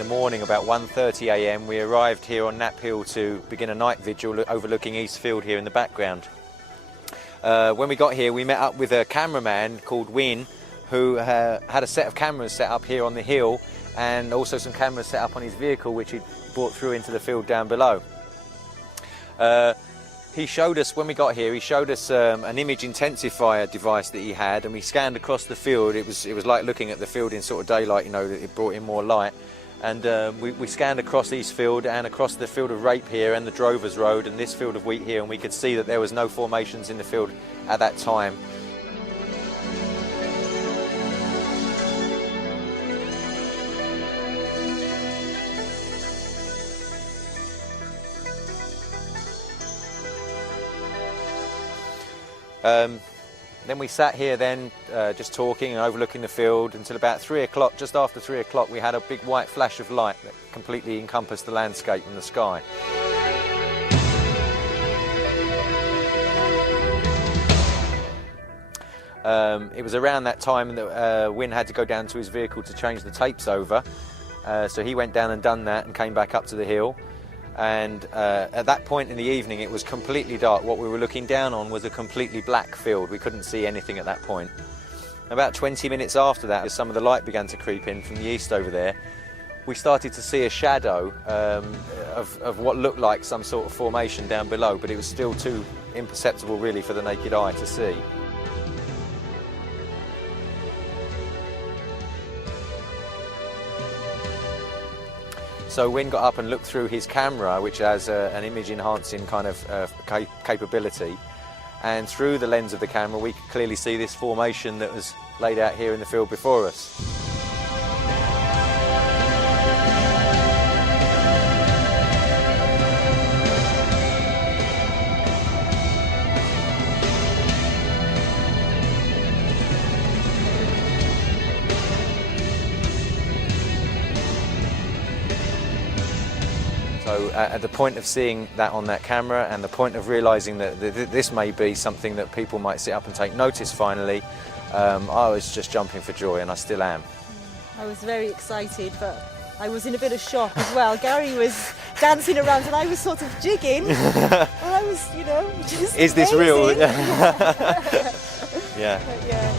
the morning, about 1:30 a.m, we arrived here on Knapp Hill to begin a night vigil overlooking Eastfield here in the background. When we got here, we met up with a cameraman called Win, who had a set of cameras set up here on the hill, and also some cameras set up on his vehicle, which he'd brought through into the field down below. He showed us, when we got here, he showed us an image intensifier device that he had, and we scanned across the field. It was like looking at the field in sort of daylight, you know, that it brought in more light. And we scanned across Eastfield and across the field of rape here and the Drovers Road and this field of wheat here, and we could see that there was no formations in the field at that time. Then we sat here then just talking and overlooking the field until about 3 o'clock. Just after 3 o'clock we had a big white flash of light that completely encompassed the landscape and the sky. It was around that time that Win had to go down to his vehicle to change the tapes over, so he went down and done that and came back up to the hill. And at that point in the evening it was completely dark. What we were looking down on was a completely black field. We couldn't see anything at that point. About 20 minutes after that, as some of the light began to creep in from the east over there, we started to see a shadow of what looked like some sort of formation down below, but it was still too imperceptible really for the naked eye to see. So Win got up and looked through his camera, which has an image enhancing kind of capability, and through the lens of the camera we could clearly see this formation that was laid out here in the field before us. So at the point of seeing that on that camera and the point of realising that this may be something that people might sit up and take notice finally, I was just jumping for joy, and I still am. I was very excited, but I was in a bit of shock as well. Gary was dancing around and I was sort of jigging. And I was, you know, just Is this real? amazing. Yeah. But yeah.